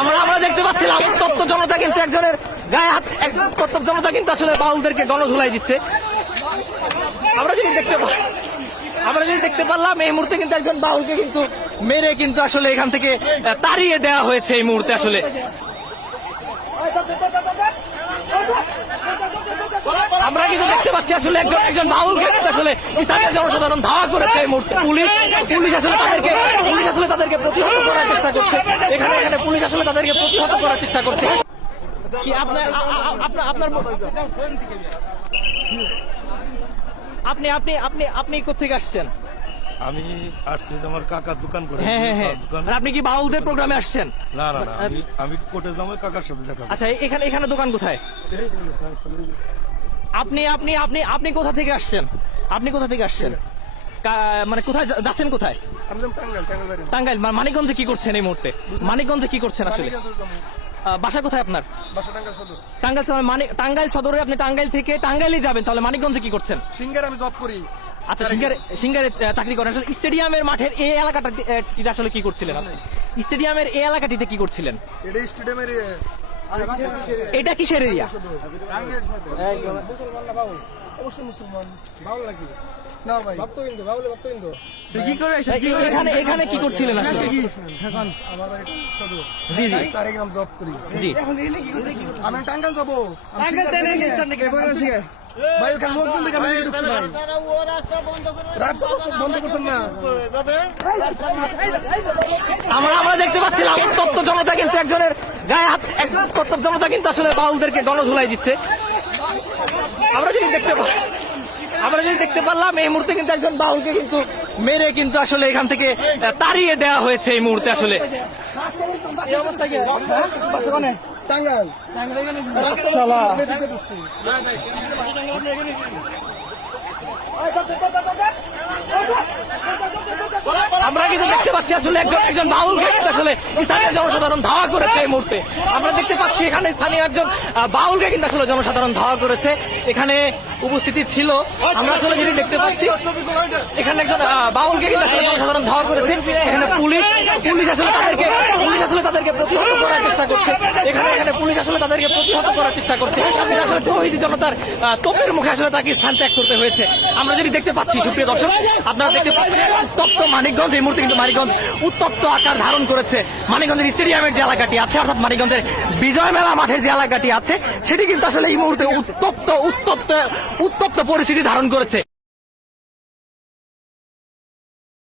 আমরা আমরা দেখতে পাচ্ছিলাম উত্তপ্ত জনতা কিন্তু একজনের গায়ে হাত, একজন উত্তপ্ত জনতা কিন্তু আসলে বাউলদেরকে গণধুলাই দিচ্ছে। আমরা যদি দেখতে পারলাম এই মুহূর্তে কিন্তু একজন বাউলকে কিন্তু মেরে কিন্তু আসলে এখান থেকে তাড়িয়ে দেওয়া হয়েছে এই মুহূর্তে। আসলে আমরা কিন্তু দেখতে পাচ্ছি আসলে একজন বাউলকে আসলে স্থানীয় জনসাধারণ ধাওয়া করেছে এই মুহূর্তে। পুলিশ আসলে তাদেরকে প্রতিহত করার চেষ্টা করছে। এখানে পুলিশ আসলে তাদেরকে প্রতিহত করার চেষ্টা করছে। কি আপনার আপনি আপনি আপনি আপনি কোথেকে আসছেন? আমি আসছি আমার কাকার দোকান করে। হ্যাঁ। আর আপনি কি বাউলদের প্রোগ্রামে আসছেন? না, আমি কোর্টে যাবো কাকার সাথে দেখা করব। আচ্ছা, এখানে দোকান কোথায়? আপনি আপনি আপনি আপনি কোথা থেকে আসছেন? মানে কোথায় যাচ্ছেন? কোথায়? টাঙ্গাইল। মানিকগঞ্জে কি করছেন এই মুহূর্তে? মানিকগঞ্জে কি করছেন আসলে? বাসা কোথায় আপনার? টাঙ্গাইল সদরে। আপনি টাঙ্গাইল থেকে টাঙ্গাইলে যাবেন, তাহলে মানিকগঞ্জে কি করছেন? সিঙ্গার আমি জব করি। আচ্ছা, সিঙ্গারে চাকরি করেন। আসলে স্টেডিয়ামের মাঠের এই এলাকাটা আসলে কি করছিলেন আপনি? স্টেডিয়ামের এই এলাকাটিতে কি করছিলেন? এটা স্টেডিয়ামের এটা কিসের এরিয়া? অবশ্যই মুসলমান ভালো লাগে না ভাই, ভক্তবিন্দু কি করে এখানে কি করছিলেন আসলে? আমার বাড়ি সদর। জি। সারেগ্রাম জব করি। জি। আমি টাঙ্গাইল যাবো। ভাই ওখানে লোকজন দেখে আমি ঢুকছি ভাই। রাস্তা বন্ধ করছেন না। আমরা দেখতে পাচ্ছিলাম উত্তপ্ত জনতা কিন্তু একজনের গায়ে হাত, একজন উত্তপ্ত জনতা কিন্তু আসলে বাউলদেরকে গণধুলাই দিচ্ছে। আমরা যদি দেখতে পারলাম এই মুহূর্তে কিন্তু একজন বাউলকে কিন্তু মেরে কিন্তু আসলে এখান থেকে তাড়িয়ে দেওয়া হয়েছে এই মুহূর্তে। আসলে টাঙ্গাইল আমরা কিন্তু দেখতে পাচ্ছি আসলে একজন বাউলকে কিন্তু আসলে স্থানীয় জনসাধারণ ধাওয়া করেছে এই মুহূর্তে। আমরা দেখতে পাচ্ছি এখানে স্থানীয় একজন বাউলকে কিন্তু আসলে জনসাধারণ ধাওয়া করেছে। এখানে উপস্থিতি ছিল, আমরা আসলে যদি দেখতে পাচ্ছি এখানে একজন বাউলকে কিন্তু আসলে জনসাধারণ ধাওয়া করেছে। এখানে পুলিশ আসলে তাদেরকে প্রতিহত করার চেষ্টা করছে। এখানে পুলিশ আসলে তাদেরকে প্রতিহত করার চেষ্টা করছে। আসলে তৌহিদি জনতার তোপের মুখে আসলে তাকে স্থান ত্যাগ করতে হয়েছে। আমরা যদি দেখতে পাচ্ছি, সুপ্রিয় দর্শক, আপনারা দেখতে পাচ্ছেন উত্তপ্ত মানিকগঞ্জ। এই মুহূর্তে কিন্তু মানিকগঞ্জ উত্তপ্ত আকার ধারণ করেছে। মানিকগঞ্জের স্টেডিয়ামের যে এলাকাটি আছে, অর্থাৎ মানিকগঞ্জের বিজয় মেলা মাঠের যে এলাকাটি আছে, সেটি কিন্তু আসলে এই মুহূর্তে উত্তপ্ত পরিস্থিতি ধারণ করেছে।